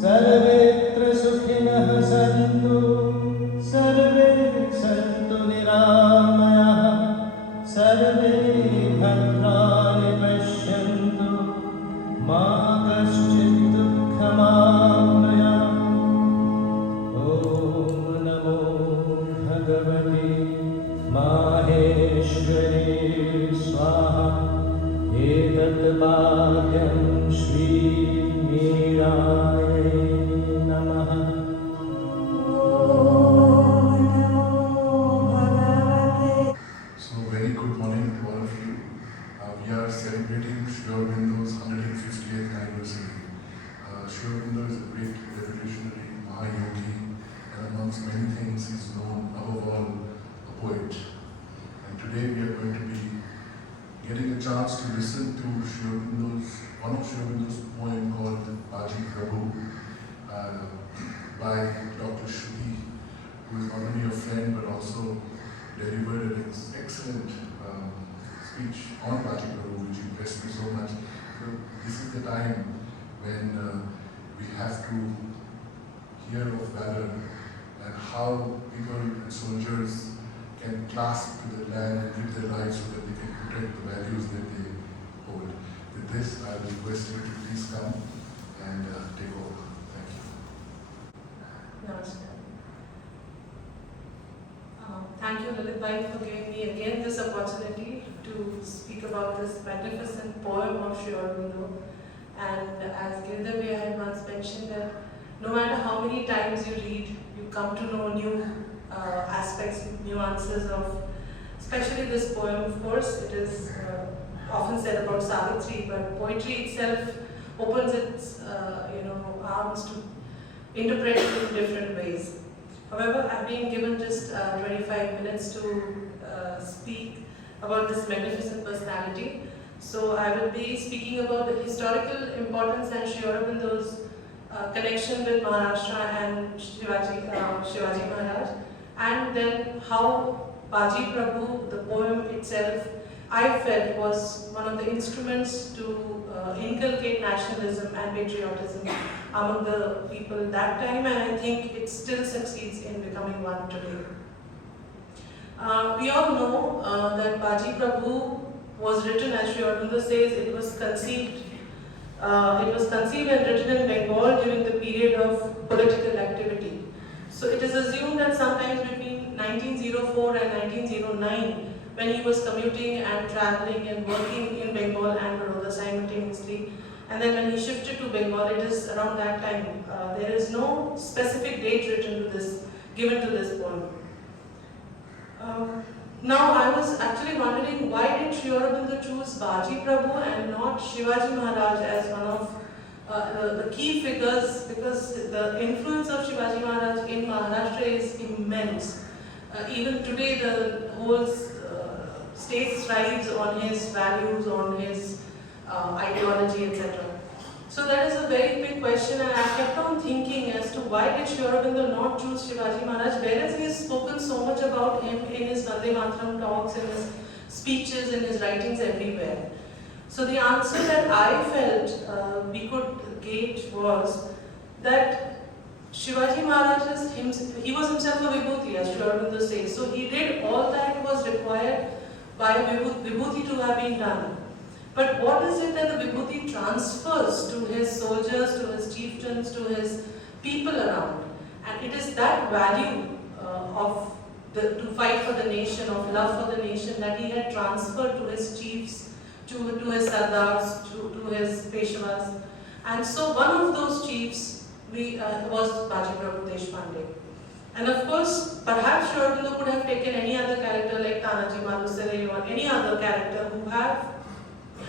सर्वेत्र सुखिनः सन्तु सर्वे सन्तु निरामयाः सर्वे भद्राणि पश्यन्तु मा कश्चित् दुःखमाप्नुयात्। ॐ नमो भगवते माहेश्वरी स्वाहा। एतत् वाक्यं श्रीमीराय नमः। So very good morning to all of you. We are celebrating Sri Aurobindo's 150th anniversary. Sri Aurobindo is a great revolutionary Mahayogi, and amongst many things he is known above all a poet. And today we are going to be getting a chance to listen to one of Sri Aurobindo's poem called Baji, Prabhou, by Dr. Shruti, who is not only a friend but also delivered an excellent speech on Baji, Prabhu, which impressed me so much. So this is the time when we have to hear of valor and how people and soldiers can clasp to the land and give their lives so that they can protect the values that they hold. With this, I will request you to please come and take over. Thank you. Namaskar. Thank you, Lalit Bhai, for giving me again this opportunity to speak about this magnificent poem of Sri Aurobindo. And as Girdhar Bhai had once mentioned, that no matter how many times you read, you come to know new aspects, nuances of, especially this poem. Of course, it is often said about Savitri, but poetry itself opens its arms to interpret it in different ways. However, I've been given just 25 minutes to speak about this magnificent personality. So I will be speaking about the historical importance and Sri Aurobindo's connection with Maharashtra and Shivaji Maharaj, and then how Baji Prabhu, the poem itself, I felt was one of the instruments to inculcate nationalism and patriotism among the people that time, and I think it still succeeds in becoming one today. We all know that Baji Prabhu was written, as Sri Aurobindo says, it was conceived and written in Bengal during the period of political activity. So it is assumed that sometimes between 1904 and 1909, when he was commuting and traveling and working in Bengal and Baroda simultaneously, and then when he shifted to Bengal, it is around that time. There is no specific date given to this poem. Now I was actually wondering, why did Sri Aurobindo choose Baji Prabhu and not Shivaji Maharaj as one of the key figures, because the influence of Shivaji Maharaj in Maharashtra is immense. Even today the whole state thrives on his values, on his ideology, etc. So that is a very big question, and I kept on thinking as to why did Sri Aurobindo not choose Shivaji Maharaj, whereas he has spoken so much about him in his Vande Mataram talks, in his speeches, in his writings everywhere. So the answer that I felt we could gauge was that Shivaji Maharaj he was himself a Vibhuti, as Sri Aurobindo says. So he did all that was required by Vibhuti to have been done. But what is it that the Vibhuti transfers to his soldiers, to his chieftains, to his people around? And it is that value to fight for the nation, of love for the nation, that he had transferred to his chiefs, to his sardars, to his peshwas. And so one of those chiefs was Baji Prabhu Deshpande. And of course, perhaps Sri Aurobindo could have taken any other character like Tanaji Malusare or any other character who have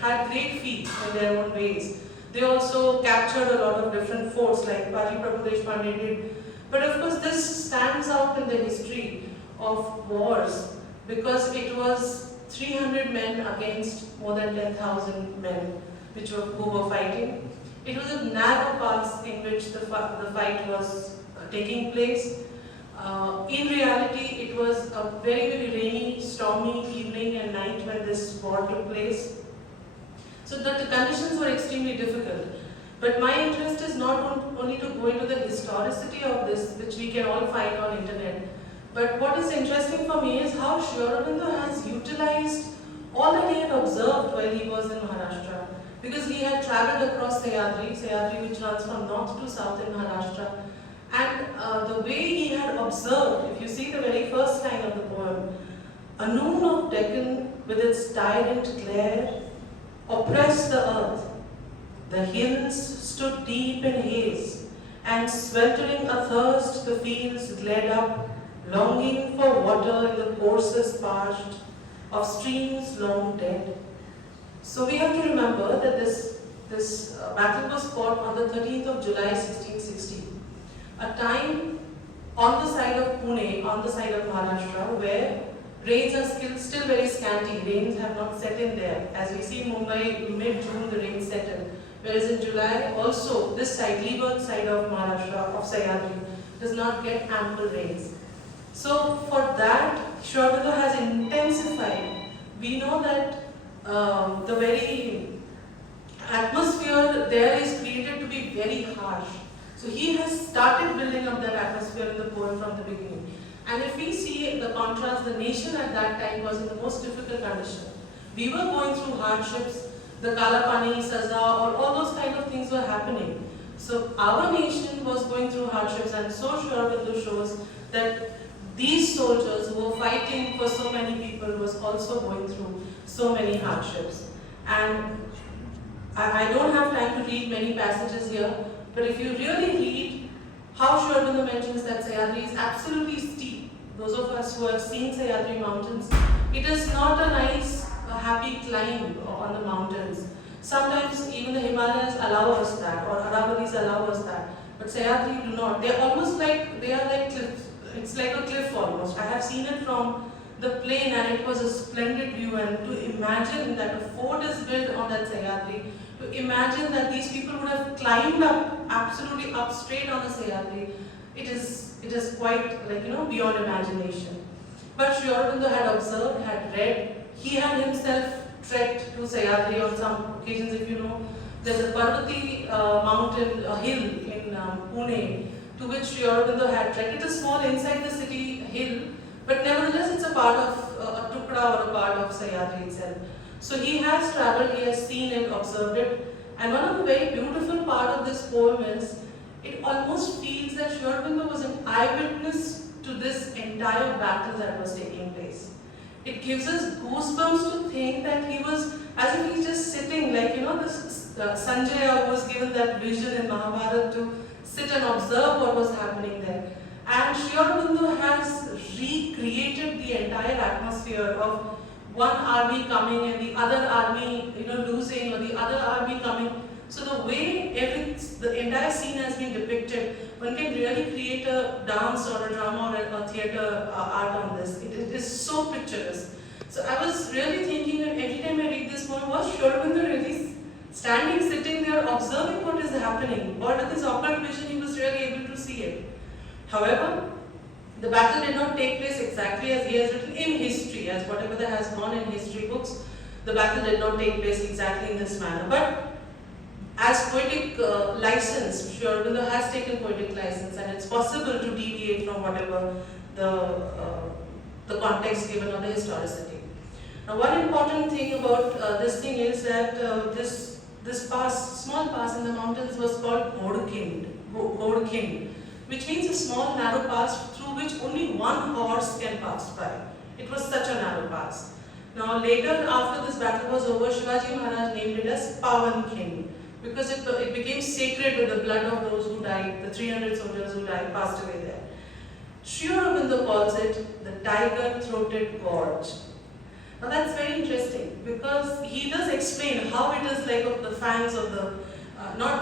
had great feats in their own ways. They also captured a lot of different forts like Baji Prabhu Deshpande did. But of course this stands out in the history of wars because it was 300 men against more than 10,000 men who were fighting. It was a narrow pass in which the fight was taking place. In reality, it was a very, very rainy, stormy evening and night when this war took place. So the conditions were extremely difficult. But my interest is not only to go historicity of this, which we can all find on internet. But what is interesting for me is how Sri Aurobindo has utilized all that he had observed while he was in Maharashtra. Because he had travelled across Sahyadri which runs from north to south in Maharashtra. And the way he had observed, if you see the very first line of the poem, a noon of Deccan with its tyrant glare oppressed the earth. The hills stood deep in haze, and sweltering athirst the fields gled up, longing for water in the courses parched of streams long dead. So we have to remember that this battle was fought on the 13th of July 1660, a time on the side of Pune, on the side of Maharashtra, where rains are still very scanty. Rains have not set in there. As we see in Mumbai, mid-June the rains settle. Whereas in July, also this side, leeward side of Maharashtra, of Sahyadri, does not get ample rains. So for that, Sri Aurobindo has intensified. We know that the very atmosphere there is created to be very harsh. So he has started building up that atmosphere in the poem from the beginning. And if we see the contrast, the nation at that time was in the most difficult condition. We were going through hardships, the Kala Pani, Saza, or all those kind of things were happening. So our nation was going through hardships, and so Sri Aurobindo shows that these soldiers who were fighting for so many people was also going through so many hardships. And I don't have time to read many passages here, but if you really read how Sri Aurobindo mentions that Sahyadri is absolutely steep. Those of us who have seen Sahyadri mountains, it is not a nice, happy climb on the mountains. Sometimes even the Himalayas allow us that, or Aravallis allow us that, but Sahyadri do not. They are like cliffs. It's like a cliff almost. I have seen it from the plane, and it was a splendid view. And to imagine that a fort is built on that Sahyadri, to imagine that these people would have climbed up, absolutely up straight on the Sahyadri, it is quite beyond imagination. But Sri Aurobindo had observed, had read. He had himself trekked to Sahyadri on some occasions. If you know, there's a Parvati mountain, a hill in Pune, to which Sri Aurobindo had trekked. It is small inside the city hill, but nevertheless it's a part of a tukda or a part of Sahyadri itself. So he has travelled, he has seen it, observed it, and one of the very beautiful part of this poem is, it almost feels that Sri Aurobindo was an eyewitness to this entire battle that was taking place. It gives us goosebumps to think that he was, as if he's just sitting, like this Sanjaya was given that vision in Mahabharata to sit and observe what was happening there. And Sri Aurobindo has recreated the entire atmosphere of one army coming and the other army losing, or the other army coming. So the way the entire scene has been depicted, one can really create a dance or a drama or a theatre art on this. It is so picturesque. So I was really thinking that every time I read this poem, was Sri Aurobindo really standing, sitting there, observing what is happening? Or with his occult vision, he was really able to see it. However, the battle did not take place exactly as he has written in history, as whatever that has gone in history books. The battle did not take place exactly in this manner. But as poetic license, Sri Aurobindo has taken poetic license, and it's possible to deviate from whatever the context given or the historicity. Now, one important thing about this thing is that this pass, small pass in the mountains, was called Godkind, which means a small narrow pass through which only one horse can pass by. It was such a narrow pass. Now later, after this battle was over, Shivaji Maharaj named it as Pavan Kind, because it became sacred with the blood of those who died, the 300 soldiers who died, passed away there. Sri Aurobindo calls it the tiger-throated gorge. Now that's very interesting, because he does explain how it is like of the fangs of the,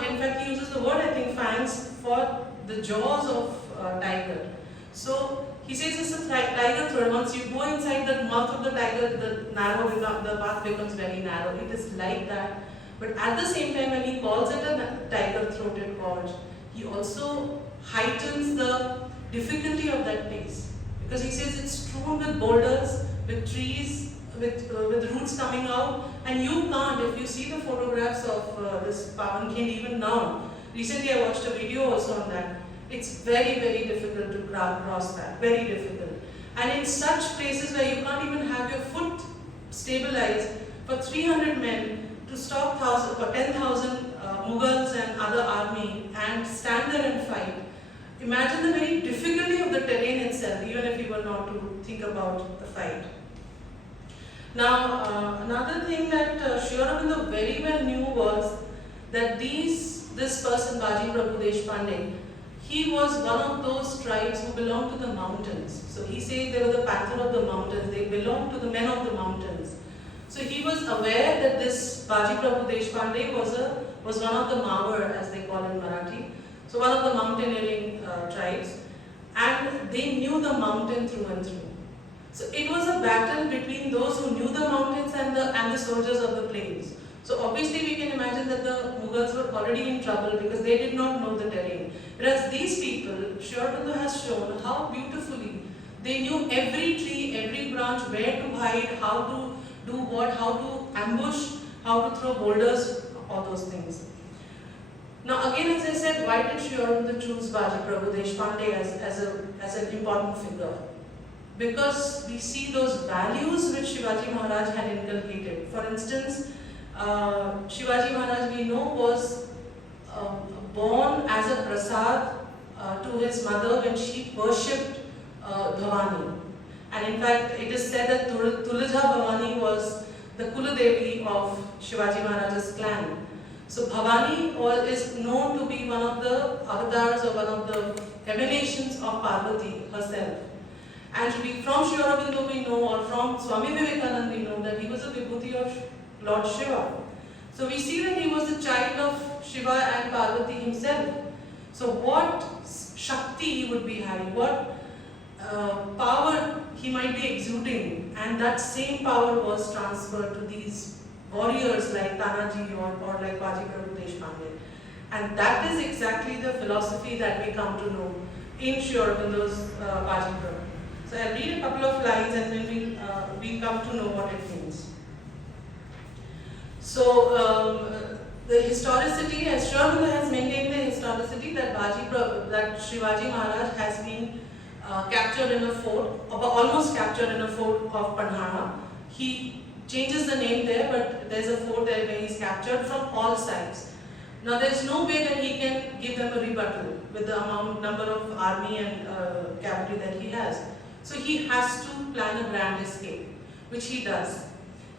in fact he uses the word, I think, fangs for the jaws of tiger. So he says it's a tiger throat. Once you go inside the mouth of the tiger, the path becomes very narrow. It is like that. But at the same time, when he calls it a tiger-throated gorge, he also heightens the difficulty of that place, because he says it's strewn with boulders, with trees, with roots coming out, and you can't, if you see the photographs of this Pavan Kind even now, recently I watched a video also on that, It's very, very difficult to cross that, very difficult. And in such places where you can't even have your foot stabilized, for 300 men to stop 10,000 Mughals and other army and stand there and fight. Imagine the very difficulty of the terrain itself, even if you were not to think about the fight. Now, another thing that Sri Aurobindo very well knew was that this person, Baji Prabhu Deshpande, he was one of those tribes who belonged to the mountains. So he says they were the panther of the mountains, they belonged to the men of the mountains. So he was aware that this Baji Prabhu Deshpande was one of the Mawar, as they call in Marathi, so one of the mountaineering tribes, and they knew the mountain through and through. So it was a battle between those who knew the mountains and the soldiers of the plains. So obviously we can imagine that the Mughals were already in trouble because they did not know the terrain. Whereas these people, Sri Aurobindo has shown how beautifully they knew every tree, every branch, where to hide, how to do what, how to ambush, how to throw boulders, all those things. Now again, as I said, why did Sri Aurobindo choose Baji Prabhu Deshpande as an important figure? Because we see those values which Shivaji Maharaj had inculcated. For instance, Shivaji Maharaj, we know, was born as a prasad to his mother when she worshipped Bhavani. And in fact, it is said that Tulja Bhavani was the Kuladevi of Shivaji Maharaj's clan. So Bhavani is known to be one of the avatars or one of the emanations of Parvati herself. And from Sri Aurobindo we know, or from Swami Vivekananda we know, that he was a vibhuti of Lord Shiva. So we see that he was a child of Shiva and Parvati himself. So what Shakti he would be having, what power he might be exuding, and that same power was transferred to these warriors like Tanaji or like Baji Prabhu Deshpande. And that is exactly the philosophy that we come to know in Sri Aurobindo's Baji Prabhu. So I'll read a couple of lines and then we'll come to know what it means. So the historicity, as Sri Aurobindo has maintained the historicity that Shivaji Maharaj has been captured in a fort, almost captured in a fort of Panhara. He changes the name there, but there's a fort there where he's captured from all sides. Now there's no way that he can give them a rebuttal with the number of army and cavalry that he has. So he has to plan a grand escape, which he does.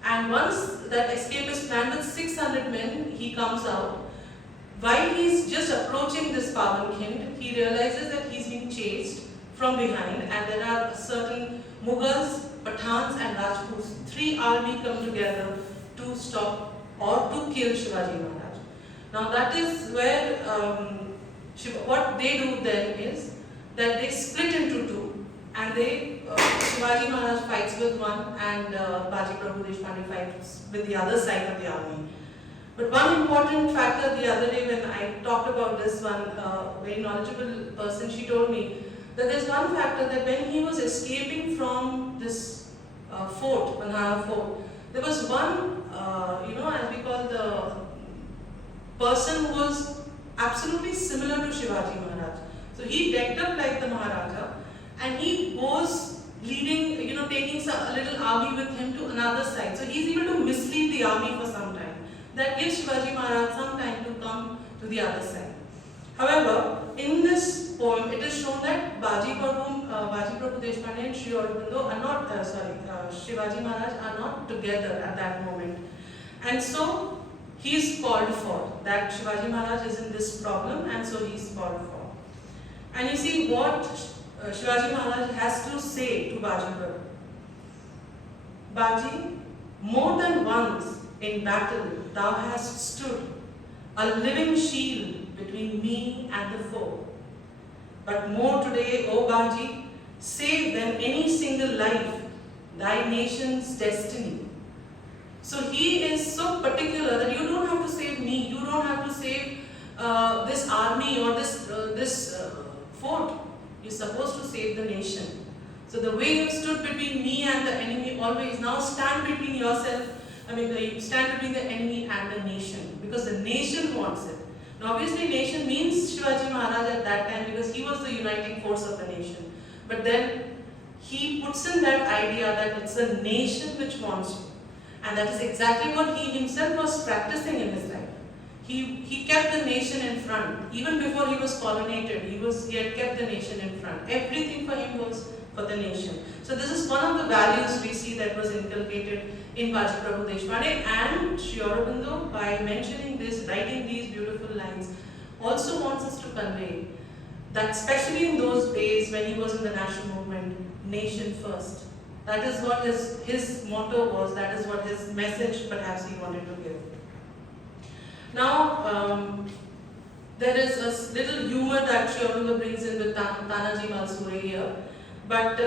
And once that escape is planned with 600 men, he comes out. While he's just approaching this Pavankhand, he realizes that he's being chased from behind, and there are certain Mughals, Pathans and Rajputs. 3 armies come together to stop or to kill Shivaji Maharaj. Now that is where what they do then is that they split into 2. And Shivaji Maharaj fights with one and Baji Prabhu Deshpande fights with the other side of the army. But one important factor the other day when I talked about this, one very knowledgeable person, she told me that there's one factor that when he was escaping from this fort, Panhara fort, there was one, as we call the person who was absolutely similar to Shivaji Maharaj. So he decked up like the Maharaja. And he goes leading, taking a little army with him to another side. So he's able to mislead the army for some time. That gives Shivaji Maharaj some time to come to the other side. However, in this poem, it is shown that Baji Prabhu Deshpande and Sri Aurobindo are not, Shivaji Maharaj are not together at that moment. And so he is called for. That Shivaji Maharaj is in this problem, and so he is called for. And you see what Shivaji Maharaj has to say to Baji Prabhu. Baji, more than once in battle thou hast stood, a living shield between me and the foe. But more today, O Baji, save than any single life, thy nation's destiny. So he is so particular that you don't have to save me, you don't have to save this army or this fort. You're supposed to save the nation. So the way you've stood between me and the enemy always, now stand between yourself, stand between the enemy and the nation, because the nation wants it. Now obviously nation means Shivaji Maharaj at that time, because he uniting force of the nation. But then he puts in that idea that it's a nation which wants you. And that is exactly what he himself was practicing in his life. He kept the nation in front. Even before he was pollinated, he had kept the nation in front. Everything for him was for the nation. So this is one of the values we see that was inculcated in Baji Prabhu Deshpande, and Sri Aurobindo, by mentioning this, writing these beautiful lines, also wants us to convey that especially in those days when he was in the national movement, nation first. That is what his motto was, that is what his message perhaps he wanted to give. Now, there is a little humor that Sri Aurobindo brings in with Tanaji Malsure here. But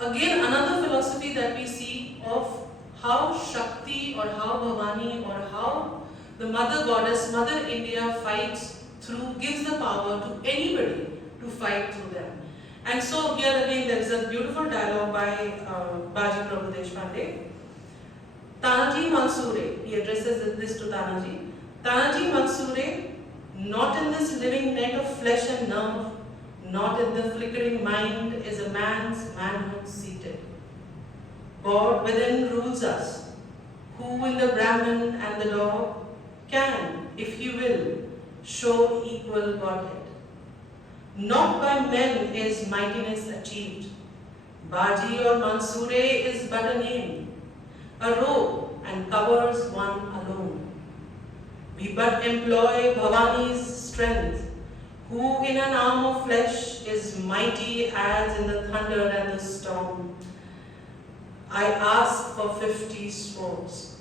again, another philosophy that we see of how Shakti or how Bhavani or how the Mother Goddess, Mother India fights through, gives the power to anybody to fight through them. And so here again there is a beautiful dialogue by Baji Prabhu Deshpande. Tanaji Malsure, he addresses this to Tanaji. Tanaji Malsure, not in this living net of flesh and nerve, not in the flickering mind is a man's manhood seated. God within rules us, who in the Brahmin and the dog can, if he will, show equal Godhead. Not by men is mightiness achieved. Baji or Mansoore is but a name, a robe and covers one alone. We but employ Bhavani's strength, who in an arm of flesh is mighty as in the thunder and the storm. I ask for 50 swords.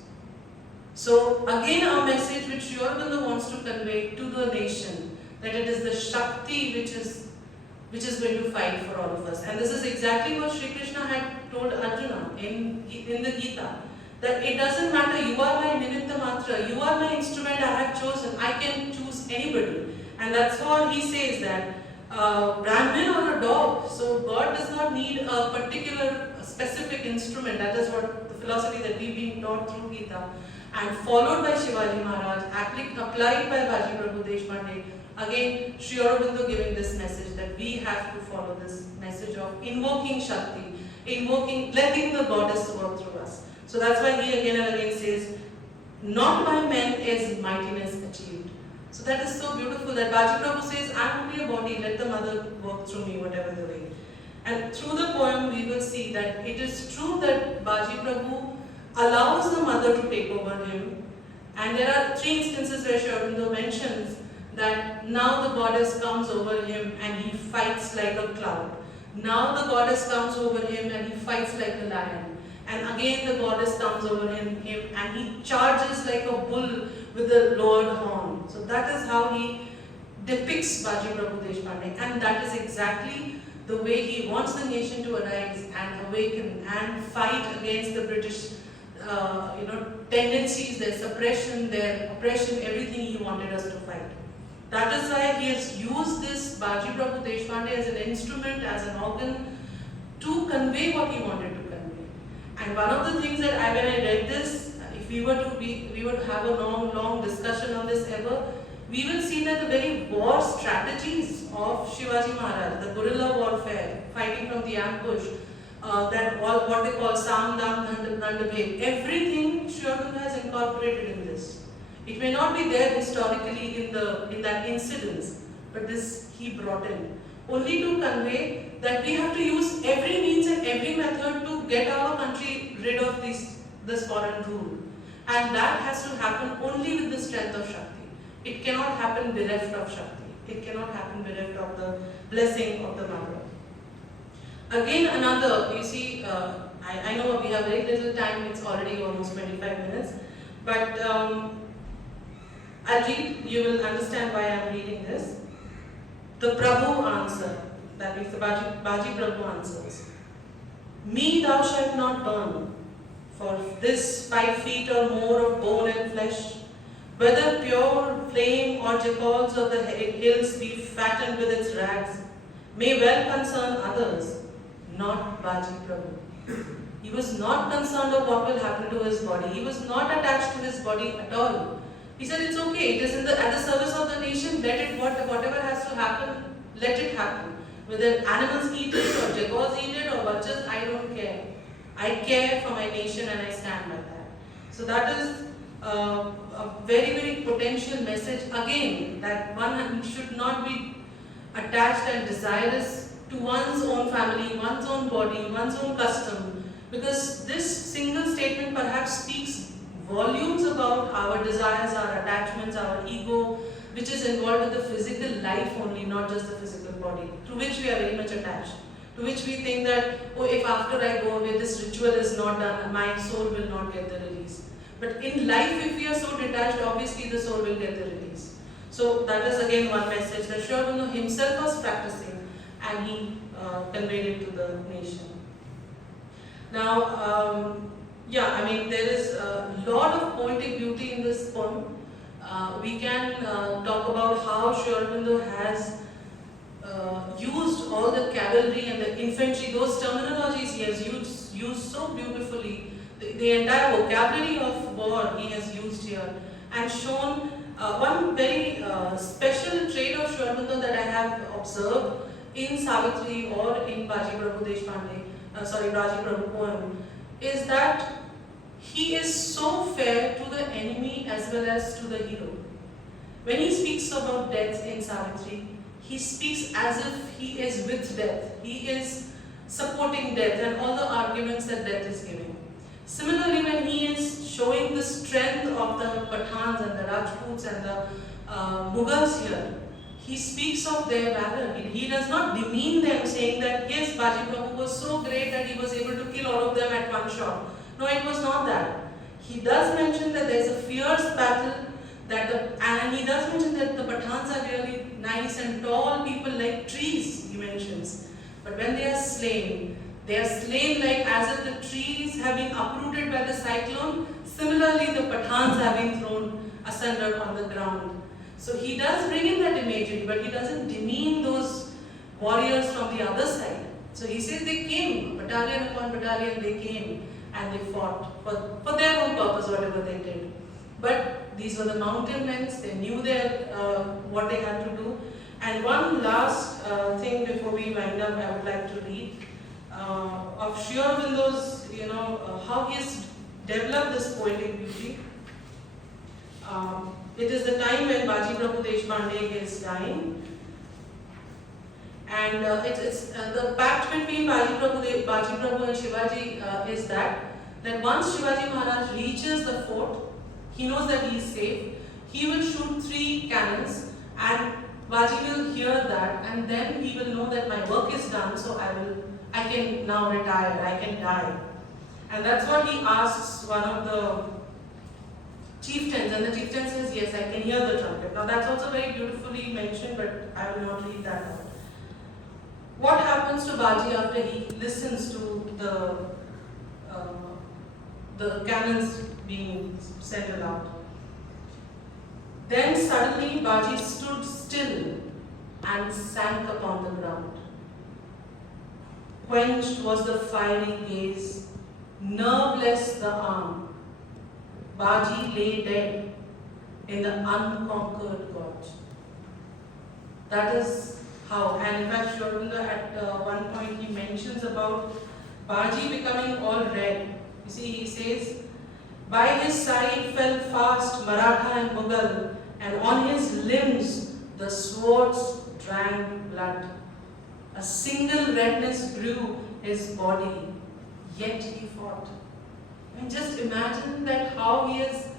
So again our message which Sri Aurobindo wants to convey to the nation, that it is the Shakti which is going to fight for all of us. And this is exactly what Sri Krishna had told Arjuna in the Gita, that it doesn't matter, you are my Nimitta Matra, you are my instrument I have chosen, I can choose anybody. And that's how he says that Brahmin or a dog, so God does not need a particular specific instrument. That is what the philosophy that we've been taught through Gita, and followed by Shivaji Maharaj, applied by Baji Prabhu Deshpande. Again, Sri Aurobindo giving this message that we have to follow this message of invoking Shakti, letting the goddess work through us. So that's why he again and again says, not by men is mightiness achieved. So that is so beautiful that Baji Prabhu says, I am only a body, let the mother work through me, whatever the way. And through the poem we will see that it is true that Baji Prabhu allows the mother to take over him. And there are 3 instances where Sri Aurobindo mentions that now the goddess comes over him and he fights like a cloud. Now the goddess comes over him and he fights like a lion. And again the goddess comes over him and he charges like a bull with the lowered horn. So that is how he depicts Baji Prabhu Deshpande, and that is exactly the way he wants the nation to arise and awaken and fight against the British tendencies, their suppression, their oppression, everything he wanted us to fight. That is why he has used this Baji Prabhu Deshpande as an instrument, as an organ to convey what he wanted to convey. And one of the things that when I read this, if we were to have a long discussion on this ever, we will see that the very war strategies of Shivaji Maharaj, the guerrilla warfare, fighting from the ambush, that all what they call Sam Dam Dandabhed, everything Sri Aurobindo has incorporated in this. It may not be there historically in that incidence, but this he brought in, only to convey that we have to use every means and every method to get our country rid of this foreign rule. And that has to happen only with the strength of Shakti. It cannot happen bereft of Shakti. It cannot happen bereft of the blessing of the mother. Again another, you see, I know we have very little time, it's already almost 25 minutes, but I'll read, you will understand why I am reading this. The Prabhu answer, that means the Baji Prabhu answers. Me thou shalt not burn, for this 5 feet or more of bone and flesh, whether pure flame or jackals of the hills be fattened with its rags, may well concern others, not Baji Prabhu. He was not concerned of what will happen to his body. He was not attached to his body at all. He said, it's okay, it is at the service of the nation, let it, whatever has to happen, let it happen. Whether animals eat it or jaguars eat it or vultures, I don't care. I care for my nation and I stand by that. So that is a very, very potential message again, that one should not be attached and desirous to one's own family, one's own body, one's own custom, because this single statement perhaps speaks volumes about our desires, our attachments, our ego, which is involved with the physical life only, not just the physical body, to which we are very much attached, to which we think that, oh, if after I go away this ritual is not done, my soul will not get the release. But in life, if we are so detached, obviously the soul will get the release. So that is again one message that Sri Aurobindo himself was practicing, and he conveyed it to the nation. Now, there is a lot of poetic beauty in this poem. We can talk about how Sri Aurobindo has used all the cavalry and the infantry, those terminologies he has used so beautifully. The entire vocabulary of war he has used here, and shown one very special trait of Sri Aurobindo that I have observed in Savitri or in Baji Prabhu poem, is that he is so fair to the enemy as well as to the hero. When he speaks about death in Savitri, he speaks as if he is with death. He is supporting death and all the arguments that death is giving. Similarly, when he is showing the strength of the Pathans and the Rajputs and the Mughals here, he speaks of their valor. He does not demean them, saying that yes, Baji Prabhu was so great that he was able to kill all of them at one shot. No, it was not that. He does mention that there is a fierce battle, and he does mention that the Pathans are really nice and tall people like trees, he mentions. But when they are slain like as if the trees have been uprooted by the cyclone. Similarly, the Pathans have been thrown asunder on the ground. So he does bring in that imagery, but he doesn't demean those warriors from the other side. So he says they came, battalion upon battalion they came, and they fought for their own purpose, whatever they did. But these were the mountain men, they knew what they had to do. And one last thing before we wind up, I would like to read of Sri Aurobindo's, how he has developed this poetic beauty. It is the time when Baji Prabhu Deshpande is dying. And it's the pact between Baji Prabhu and Shivaji is that once Shivaji Maharaj reaches the fort, he knows that he is safe. He will shoot 3 cannons, and Baji will hear that, and then he will know that my work is done, so I can now retire, I can die. And that's what he asks one of the chieftains, and the chieftain says, yes, I can hear the trumpet. Now that's also very beautifully mentioned, but I will not read that out. What happens to Baji after he listens to the cannons being sent aloud? Then suddenly Baji stood still and sank upon the ground. Quenched was the fiery gaze, nerveless the arm. Baji lay dead in the unconquered gorge. That is how, and in fact, Sri Aurobindo at one point he mentions about Baji becoming all red. You see, he says, by his side fell fast Maratha and Mughal, and on his limbs the swords drank blood. A single redness grew his body, yet he fought. I mean, just imagine that how he has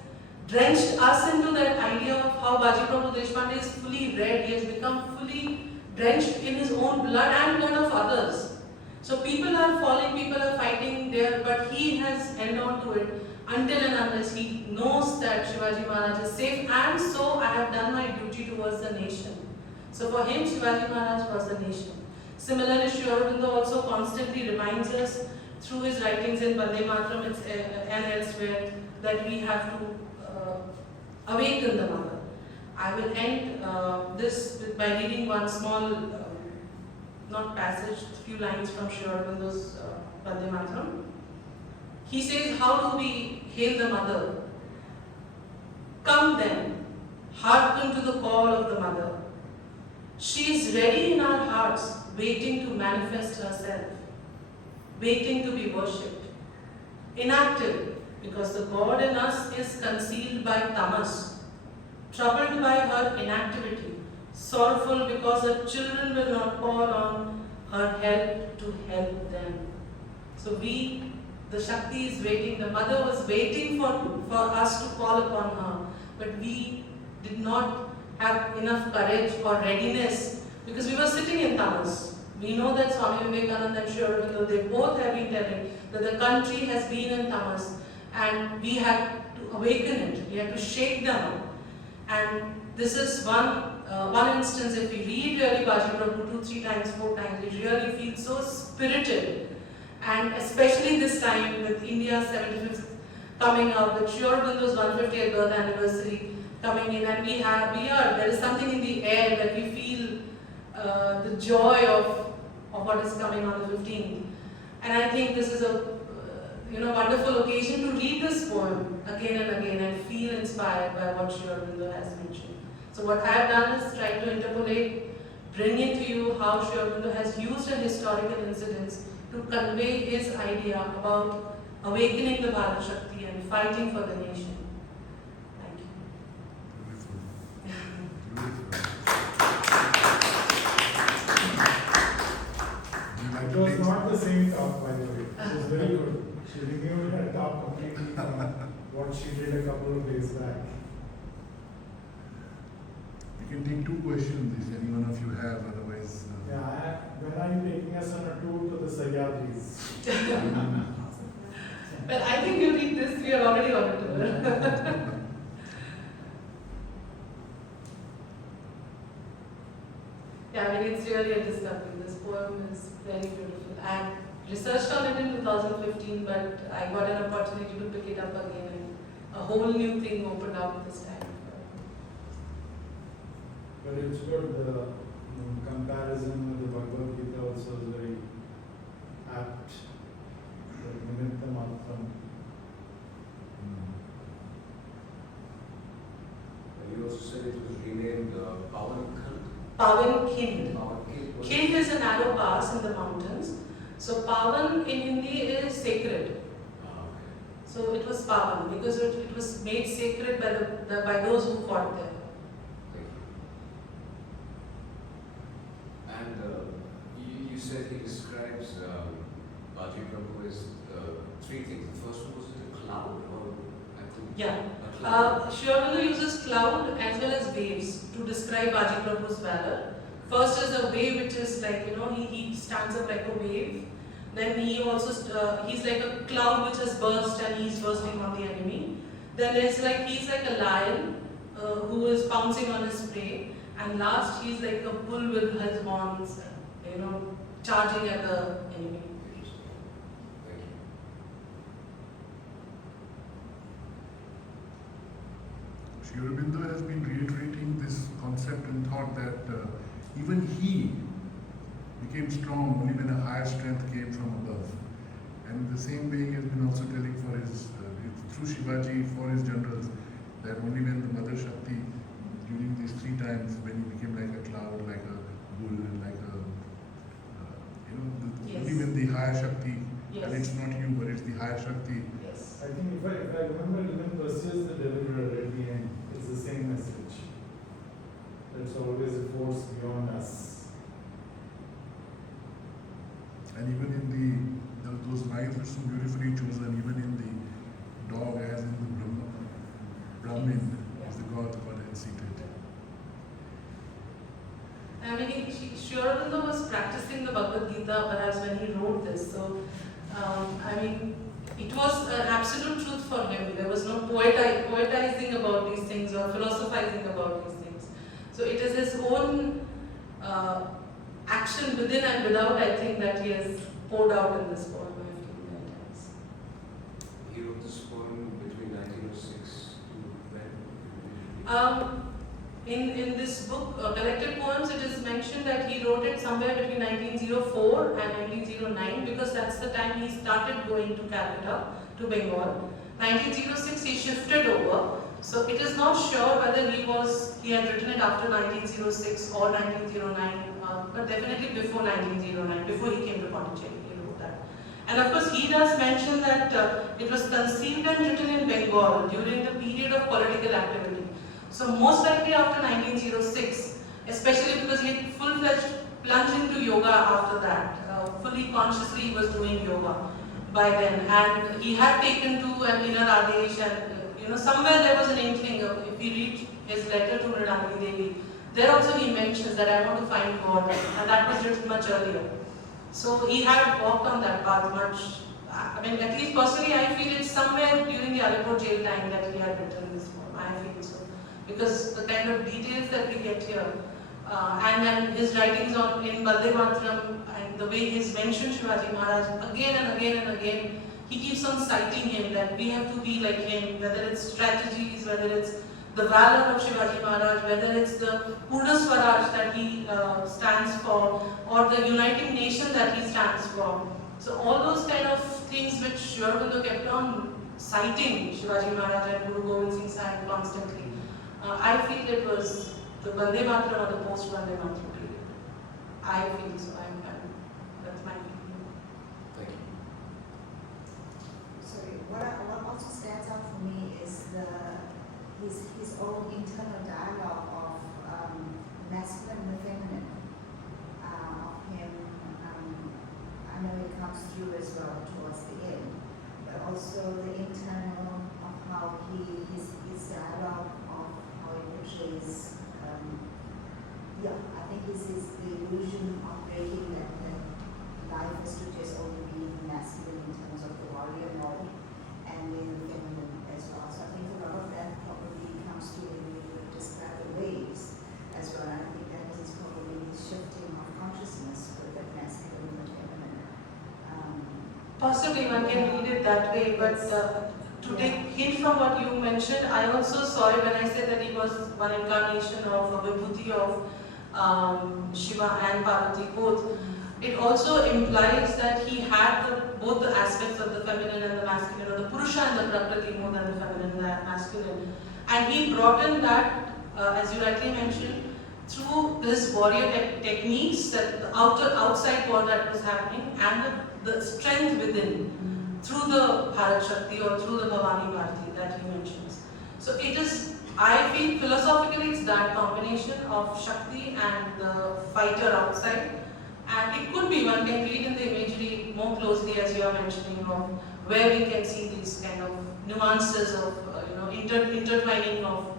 drenched us into that idea of how Baji Prabhu Deshpande is fully red. He has become fully drenched in his own blood and blood of others. So people are falling, people are fighting there, but he has held on to it until and unless he knows that Shivaji Maharaj is safe, and so I have done my duty towards the nation. So for him, Shivaji Maharaj was the nation. Similarly, Sri Aurobindo also constantly reminds us through his writings in Vande Mataram and elsewhere that we have to awaken the mother. I will end this by reading one small, not passage, few lines from Sri Aurobindo's Vande Mataram. He says, how do we hail the mother? Come then, hearken to the call of the mother. She is ready in our hearts, waiting to manifest herself, waiting to be worshipped. Inactive, because the God in us is concealed by tamas, troubled by her inactivity, sorrowful because her children will not call on her help to help them. So the Shakti is waiting, the mother was waiting for us to call upon her, but we did not have enough courage or readiness because we were sitting in tamas. We know that Swami Vivekananda and Sri Aurobindo, they both have been telling that the country has been in tamas and we had to awaken it, we had to shake them up. And this is one instance, if we read really Baji Prabhu 2, 3 times, 4 times, we really feel so spirited. And especially this time with India's 75th coming up, with Sri Aurobindo's 150th birth anniversary coming in, and there is something in the air that we feel the joy of what is coming on the 15th. And I think this is a wonderful occasion to read this poem again and again and feel inspired by what Sri Aurobindo has mentioned. So what I have done is try to interpolate, bring it to you how Sri Aurobindo has used an historical incidents to convey his idea about awakening the Bharat Shakti and fighting for the nation. Thank you. It was not the same talk, by the way. It was very good. She renewed her talk completely from what she did a couple of days back. You can take 2 questions if any one of you have, otherwise. Yeah, when are you taking us on a tour to the Sahyadris? But I think you read this, we are already on a tour. Yeah, I mean, it's really a discovery. This poem is very beautiful. I researched on it in 2015, but I got an opportunity to pick it up again, and a whole new thing opened up this time. But it's good. The comparison with the Bhagavad Gita also is very apt. The Nimitta Matram. You also said it was renamed Pavan Khand. Pavan Khind. Pavan Khand. Khind is a narrow pass in the mountains. So Pavan in Hindi is sacred. Okay. So it was Pavan because it was made sacred by those who fought there. Thank you. And you said he describes Baji Prabhu as 3 things. The first one was a cloud, or I think Yeah. a cloud. Sri Aurobindo uses cloud as well as waves to describe Baji Prabhu's valor. First is a wave which is like, he stands up like a wave. Then he also, he's like a cloud which has burst and he's bursting on the enemy. Then he's like a lion who is pouncing on his prey. And last, he's like a bull with his horns, charging at the enemy. Interesting. Thank you. Sri Aurobindo has been reiterating this concept and thought that even he became strong only when a higher strength came from above. And the same way he has been also telling for his, through Shivaji, for his generals, that only when the Mother Shakti, during these 3 times, when he became like a cloud, like a bull, and like a, Yes. only when the higher Shakti, Yes. and it's not you, but it's the higher Shakti. Yes. I think if I remember, even Perseus the Deliverer at the end, it's the same message. There's always a force beyond us. And even in those lines were so beautifully chosen, even in the dog as in the Brahmin, is the God had seated. I mean, Sri Aurobindo was practicing the Bhagavad Gita perhaps when he wrote this. So, it was an absolute truth for him. There was no poetizing about these things or philosophizing about these things. So it is his own action within and without, I think, that he has poured out in this poem. I have to many times. He wrote this poem between 1906 to when? In this book, Collected Poems, it is mentioned that he wrote it somewhere between 1904 and 1909 because that's the time he started going to Calcutta, to Bengal. 1906 he shifted over, So it is not sure whether he had written it after 1906 or 1909, but definitely before 1909, before he came to Pondicherry, he wrote that. And of course, he does mention that it was conceived and written in Bengal during the period of political activity. So most likely after 1906, especially because he had full-fledged plunged into yoga after that. Fully consciously he was doing yoga by then, and he had taken to an inner Adesh, and somewhere there was an inkling of, if you read his letter to Mridangini Devi, there also he mentions that I want to find God, and that was written much earlier. So he had walked on that path much. I mean, at least personally, I feel it's somewhere during the Alipur jail time that he had written this poem. I feel so, because the kind of details that we get here, and then his writings in Bande Matram, and the way he's mentioned Shivaji Maharaj again and again and again, he keeps on citing him that we have to be like him, whether it's strategies, whether it's the valor of Shivaji Maharaj, whether it's the Purna Swaraj that he stands for, or the uniting nation that he stands for. So all those kind of things which Sri Aurobindo kept on citing Shivaji Maharaj and Guru Gobind Singh Sahib constantly, I feel it was the Bande Matram or the post-Bande Matram period. I feel so. That's my feeling. Thank you. Sorry, what also stands out for me is his own internal dialogue of masculine and feminine of him. I know it comes through as well towards the end, but also the internal of how his dialogue of how he portrays. I think this is the illusion of breaking that life is to just only be masculine in terms of the warrior mode, and then the feminine as well. So I think a lot of that probably comes to when we describe the waves as well. And I think that is probably the shifting of consciousness with that masculine and feminine. Possibly one can read it that way, but to take hint from what you mentioned, I also saw it when I said that he was one incarnation of a Vibhuti of Shiva and Parvati both. It also implies that he had both the aspects of the feminine and the masculine, or the Purusha and the Prakriti more than the feminine and the masculine. And he brought in that, as you rightly mentioned, through his warrior techniques, that the outside war that was happening, and the strength within, through the Bharat Shakti or through the Bhavani Bharati that he mentions. So it is, I feel philosophically it's that combination of Shakti and the fighter outside. And it could be, one can read in the imagery more closely as you are mentioning, of where we can see these kind of nuances of intertwining of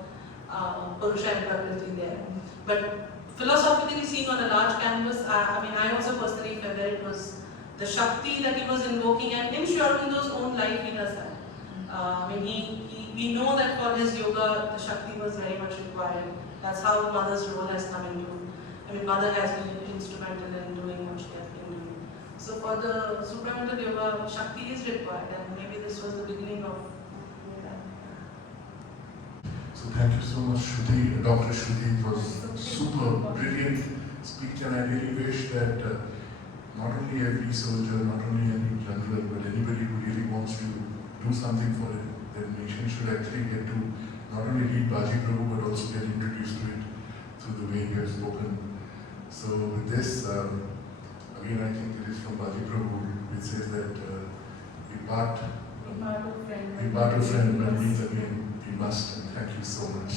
Purusha and Prakriti there. But philosophically seeing on a large canvas, I also personally felt that it was the Shakti that he was invoking, and in Sri Aurobindo's own life he does that. We know that for his yoga, the Shakti was very much required. That's how mother's role has come into. Mother has been instrumental in doing what she has been doing. So for the supramental yoga, Shakti is required, and maybe this was the beginning of that. So thank you so much, Shruti, Dr. Shruti. It was super brilliant speech, and I really wish that not only every soldier, not only any general, but anybody who really wants to do something for their nation should actually get to not only read Baji Prabhu, but also get introduced to it through the way he has spoken. So with this, again I think it is from Baji Prabhu, which says that we part a friend, but meet again we must, and thank you so much.